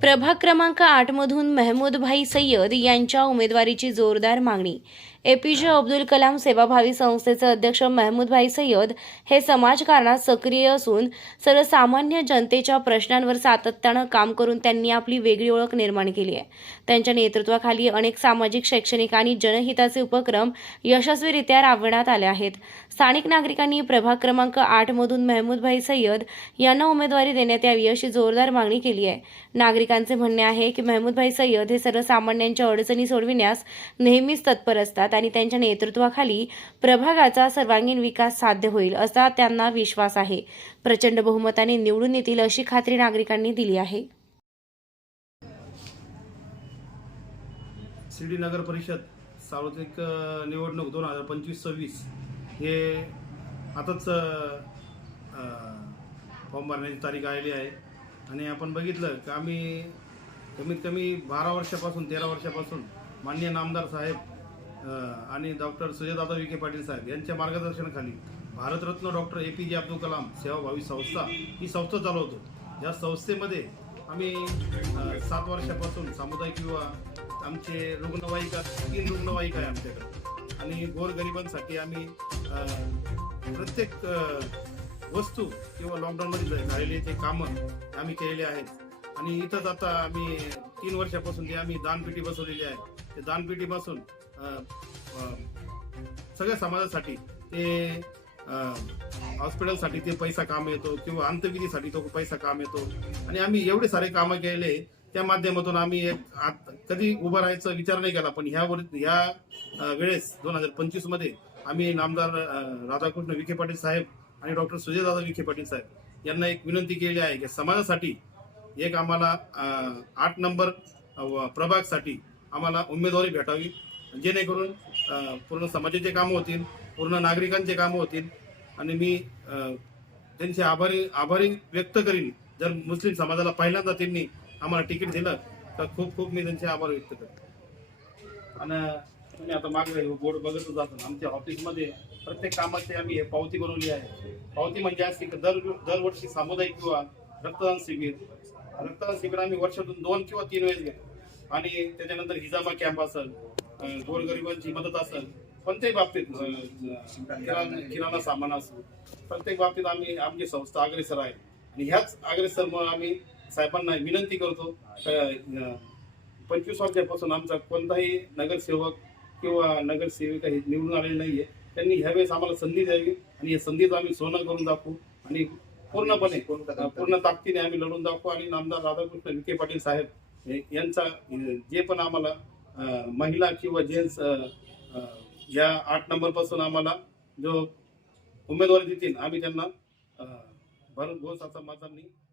प्रभाग क्रमांक आठमधून महमूदभाई सय्यद यांच्या उमेदवारीची जोरदार मागणी. एपीजे अब्दुल कलाम सेवाभावी संस्थेचे अध्यक्ष महमूदभाई सय्यद हे समाजकारणात सक्रिय असून सर्वसामान्य जनतेच्या प्रश्नांवर सातत्यानं काम करून त्यांनी आपली वेगळी ओळख निर्माण केली आहे. त्यांच्या नेतृत्वाखाली अनेक सामाजिक शैक्षणिक आणि जनहिताचे उपक्रम यशस्वीरित्या राबविण्यात आले आहेत. स्थानिक नागरिकांनी प्रभाग क्रमांक आठमधून मेहमूदभाई सय्यद यांना उमेदवारी देण्यात यावी अशी जोरदार मागणी केली आहे. नागरिकांचे म्हणणे आहे की मेहमूदभाई सय्यद हे सर्वसामान्यांच्या अडचणी सोडविण्यास नेहमीच तत्पर असतात. आणि त्यांच्या नेतृत्वाखाली प्रभागाचा सर्वांगीण विकास साध्य होईल असा त्यांना विश्वास आहे. प्रचंड बहुमताने निवडून येतील अशी खात्री नागरिकांनी दिली आहे. शिर्डी नगर परिषद सार्वत्रिक निवडणूक दोन हजार पंचवीस सव्वीस हे आताच फॉर्म भरण्याची तारीख आलेली आहे. आणि आपण बघितलं की आम्ही कमीत कमी बारा वर्षापासून तेरा वर्षापासून माननीय नामदार साहेब आणि डॉक्टर सुजयदादा विखे पाटील साहेब यांच्या मार्गदर्शनाखाली भारतरत्न डॉक्टर ए पी जे अब्दुल कलाम सेवाभावी संस्था ही संस्था चालवतो या संस्थेमध्ये आम्ही सात वर्षापासून सामुदायिक विवाह आमचे रुग्णवाहिका तीन रुग्णवाहिका आहे आमच्याकडे. आणि गोरगरिबांसाठी आम्ही प्रत्येक वस्तू किंवा लॉकडाऊनमध्ये झालेले जे कामं आम्ही केलेले आहेत आणि इथंच आता आम्ही तीन वर्षापासून जे आम्ही दानपेटी बसवलेली आहे ते दानपेटी बसून सगळ्या समाजासाठी ते हॉस्पिटलसाठी ते पैसा काम येतो किंवा अंतविधीसाठी तो पैसा काम येतो. आणि आम्ही एवढे सारे कामं केले त्या माध्यमातून आम्ही एक आत- कधी उभं राहायचा विचार नाही केला पण ह्या वर ह्या वेळेस दोन हजार पंचवीसमध्ये आम्ही नामदार राधाकृष्ण विखे पाटील साहेब आणि डॉक्टर सुजयदादा विखे पाटील साहेब यांना एक विनंती केली आहे की समाजासाठी एक आम्हाला आठ नंबर व प्रभागसाठी आम्हाला उमेदवारी भेटावी. जेणेकरून पूर्ण समाजाचे कामं होतील पूर्ण नागरिकांचे कामं होतील. आणि मी त्यांचे आभारी आभारी व्यक्त करीन. जर मुस्लिम समाजाला पहिल्यांदा त्यांनी आम्हाला तिकीट दिलं तर खूप खूप मी त्यांचे आभार व्यक्त करतो. आणि तुम्ही आता मागले बोर्ड बघतच जातो आमच्या ऑफिसमध्ये प्रत्येक कामाची आम्ही हे पावती बनवली आहे. पावती म्हणजे असते की दर दरवर्षी सामुदायिक किंवा रक्तदान शिबिर. रक्तदान शिबिर आम्ही वर्षातून दोन किंवा तीन वेळेस घेतो. आणि त्याच्यानंतर हिजामा कॅम्प असेल गोरगरिबांची मदत असेल कोणत्याही बाबतीत किराणा किराणा सामान असो प्रत्येक बाबतीत आम्ही आमची संस्था अग्रेसर आहे. आणि ह्याच अग्रेसरमुळे आम्ही साहेबांना विनंती करतो पंचवीस वर्षापासून आमचा कोणताही नगरसेवक किंवा नगरसेविका हे निवडून आलेले नाहीये. त्यांनी ह्यावेळेस आम्हाला संधी द्यावी आणि या संधीचं आम्ही सोनं करून दाखवू आणि पूर्णपणे पूर्ण ताकदीने आम्ही लढून दाखवू आणि नामदार राधाकृष्ण विखे पाटील साहेब यांचा जे पण आम्हाला महिला किंवा जेंट्स या आठ नंबरपासून आम्हाला जो उमेदवारी देतील आम्ही त्यांना अं, भरघोस असा निवडून आणू.